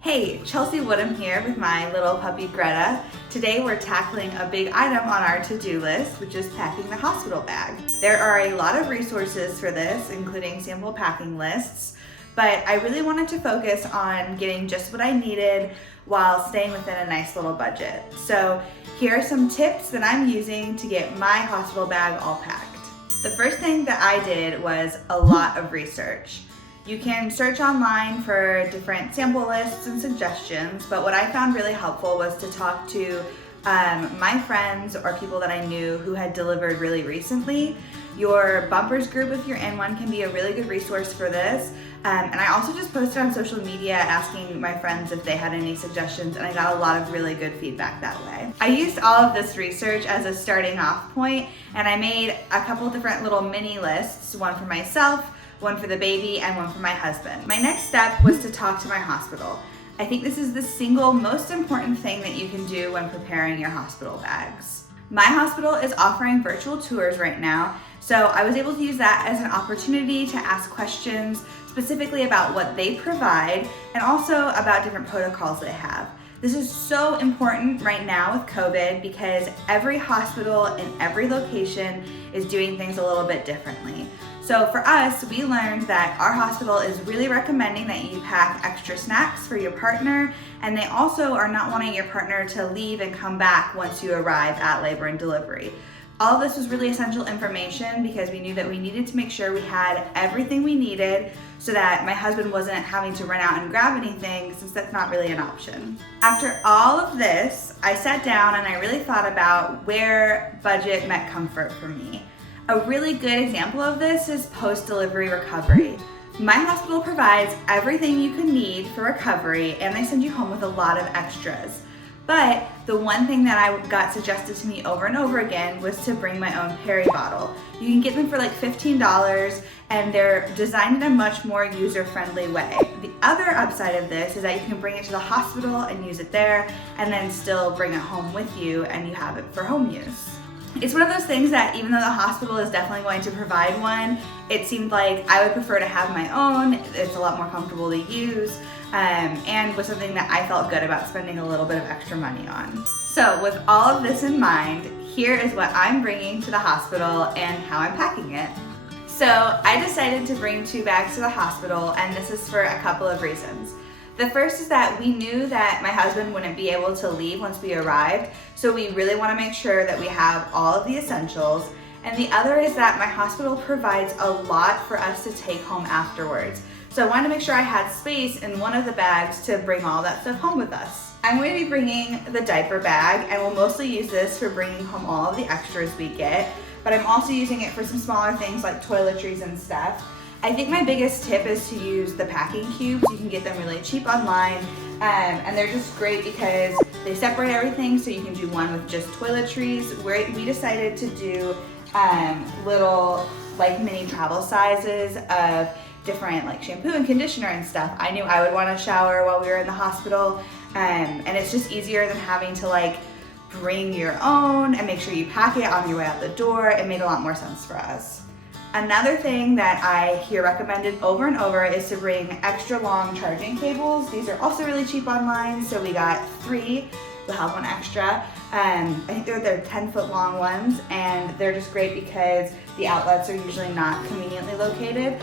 Hey, Chelsea Woodham here with my little puppy Greta. Today we're tackling a big item on our to-do list, which is packing the hospital bag. There are a lot of resources for this, including sample packing lists, but I really wanted to focus on getting just what I needed while staying within a nice little budget. So here are some tips that I'm using to get my hospital bag all packed. The first thing that I did was a lot of research. You can search online for different sample lists and suggestions, but what I found really helpful was to talk to my friends or people that I knew who had delivered really recently. Your bumpers group, if you're in one, can be a really good resource for this. And I also just posted on social media asking my friends if they had any suggestions, and I got a lot of really good feedback that way. I used all of this research as a starting off point, and I made a couple different little mini lists, one for myself, one for the baby, and one for my husband. My next step was to talk to my hospital. I think this is the single most important thing that you can do when preparing your hospital bags. My hospital is offering virtual tours right now, so I was able to use that as an opportunity to ask questions specifically about what they provide and also about different protocols they have. This is so important right now with COVID because every hospital in every location is doing things a little bit differently. So for us, we learned that our hospital is really recommending that you pack extra snacks for your partner, and they also are not wanting your partner to leave and come back once you arrive at labor and delivery. All of this was really essential information because we knew that we needed to make sure we had everything we needed so that my husband wasn't having to run out and grab anything, since that's not really an option. After all of this, I sat down and I really thought about where budget met comfort for me. A really good example of this is post-delivery recovery. My hospital provides everything you can need for recovery, and they send you home with a lot of extras. But the one thing that I got suggested to me over and over again was to bring my own Perry bottle. You can get them for like $15, and they're designed in a much more user-friendly way. The other upside of this is that you can bring it to the hospital and use it there, and then still bring it home with you and you have it for home use. It's one of those things that even though the hospital is definitely going to provide one, it seemed like I would prefer to have my own. It's a lot more comfortable to use, and was something that I felt good about spending a little bit of extra money on. So with all of this in mind, here is what I'm bringing to the hospital and how I'm packing it. So I decided to bring 2 bags to the hospital, and this is for a couple of reasons. The first is that we knew that my husband wouldn't be able to leave once we arrived, so we really want to make sure that we have all of the essentials. And the other is that my hospital provides a lot for us to take home afterwards. So I wanted to make sure I had space in one of the bags to bring all that stuff home with us. I'm going to be bringing the diaper bag, and we'll mostly use this for bringing home all of the extras we get, but I'm also using it for some smaller things like toiletries and stuff. I think my biggest tip is to use the packing cubes. You can get them really cheap online, and they're just great because they separate everything, so you can do one with just toiletries. We decided to do little like mini travel sizes of different like shampoo and conditioner and stuff. I knew I would want to shower while we were in the hospital, and it's just easier than having to like bring your own and make sure you pack it on your way out the door. It made a lot more sense for us. Another thing that I hear recommended over and over is to bring extra long charging cables. These are also really cheap online, so we got 3. We'll have one extra. I think they're 10-foot long ones, and they're just great because the outlets are usually not conveniently located.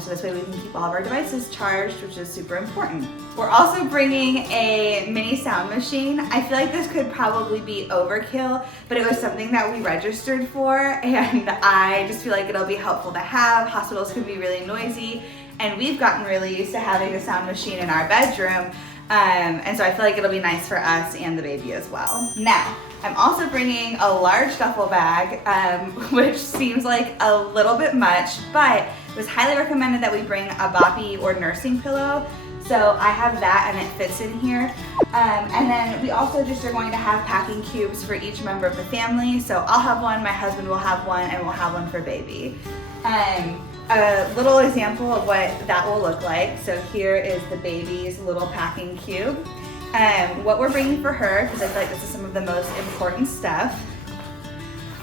So this way we can keep all of our devices charged, which is super important. We're also bringing a mini sound machine. I feel like this could probably be overkill, but it was something that we registered for, and I just feel like it'll be helpful to have. Hospitals can be really noisy, and we've gotten really used to having a sound machine in our bedroom. And so I feel like it'll be nice for us and the baby as well. Now, I'm also bringing a large duffel bag, which seems like a little bit much, but it was highly recommended that we bring a boppy or nursing pillow. So I have that, and it fits in here. And then we also just are going to have packing cubes for each member of the family. So I'll have one, my husband will have one, and we'll have one for baby. A little example of what that will look like. So here is the baby's little packing cube. What we're bringing for her, because I feel like this is some of the most important stuff,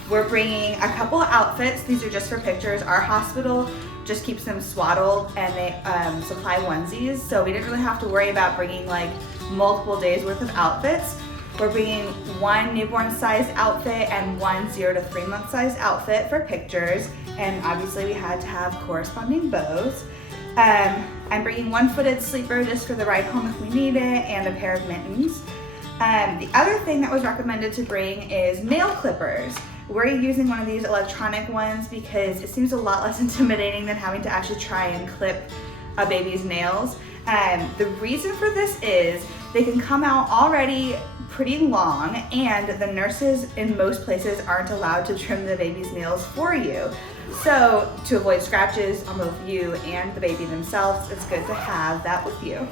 we're bringing a couple outfits. These are just for pictures. Our hospital just keeps them swaddled, and they supply onesies, so we didn't really have to worry about bringing like multiple days worth of outfits. We're bringing one newborn sized outfit and one 0 to 3 month sized outfit for pictures, and obviously we had to have corresponding bows. I'm bringing one footed sleeper just for the ride home if we need it, and a pair of mittens. The other thing that was recommended to bring is nail clippers. We're using one of these electronic ones because it seems a lot less intimidating than having to actually try and clip a baby's nails. The reason for this is they can come out already pretty long, and the nurses in most places aren't allowed to trim the baby's nails for you. So to avoid scratches on both you and the baby themselves, it's good to have that with you.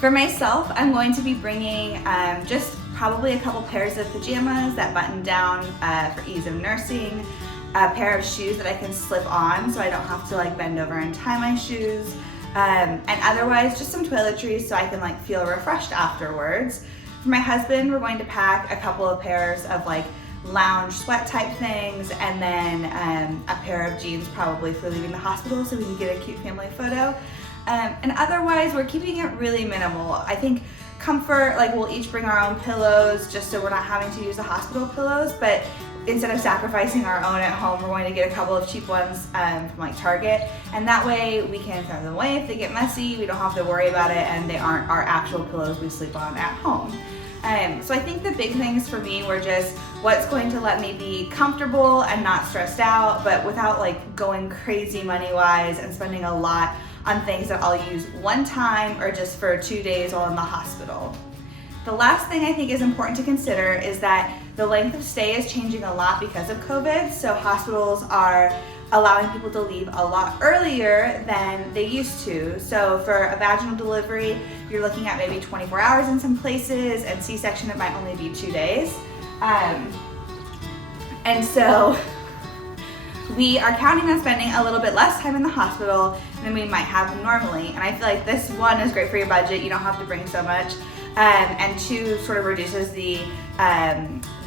For myself, I'm going to be bringing just probably a couple pairs of pajamas that button down for ease of nursing, a pair of shoes that I can slip on so I don't have to like bend over and tie my shoes, and otherwise just some toiletries so I can like feel refreshed afterwards. For my husband, we're going to pack a couple of pairs of like lounge sweat type things, and then a pair of jeans probably for leaving the hospital so we can get a cute family photo. And otherwise, we're keeping it really minimal. I think comfort, like we'll each bring our own pillows just so we're not having to use the hospital pillows, but instead of sacrificing our own at home, we're going to get a couple of cheap ones from like Target, and that way we can throw them away if they get messy. We don't have to worry about it, and they aren't our actual pillows we sleep on at home. So I think the big things for me were just what's going to let me be comfortable and not stressed out, but without like going crazy money-wise and spending a lot on things that I'll use one time or just for 2 days while in the hospital. The last thing I think is important to consider is that the length of stay is changing a lot because of COVID, so hospitals are allowing people to leave a lot earlier than they used to. So for a vaginal delivery, you're looking at maybe 24 hours in some places, and C-section it might only be 2 days. And so we are counting on spending a little bit less time in the hospital than we might have normally. And I feel like this, one, is great for your budget. You don't have to bring so much. And two, sort of reduces the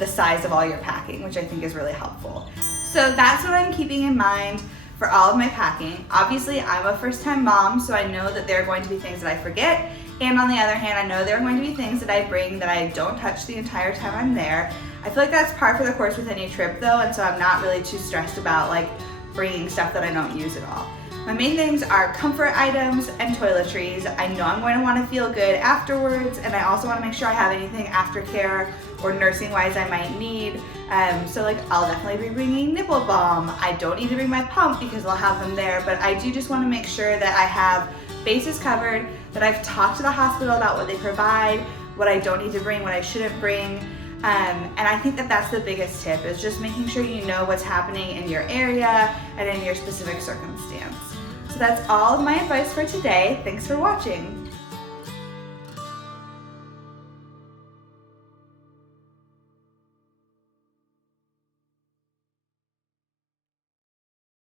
size of all your packing, which I think is really helpful. So that's what I'm keeping in mind for all of my packing. Obviously, I'm a first-time mom, so I know that there are going to be things that I forget. And on the other hand, I know there are going to be things that I bring that I don't touch the entire time I'm there. I feel like that's par for the course with any trip though, and so I'm not really too stressed about like bringing stuff that I don't use at all. My main things are comfort items and toiletries. I know I'm going to want to feel good afterwards, and I also want to make sure I have anything aftercare or nursing wise I might need. So like I'll definitely be bringing nipple balm. I don't need to bring my pump because I'll have them there, but I do just want to make sure that I have bases covered, that I've talked to the hospital about what they provide, what I don't need to bring, what I shouldn't bring. And I think that that's the biggest tip, is just making sure you know what's happening in your area and in your specific circumstance. So that's all of my advice for today. Thanks for watching.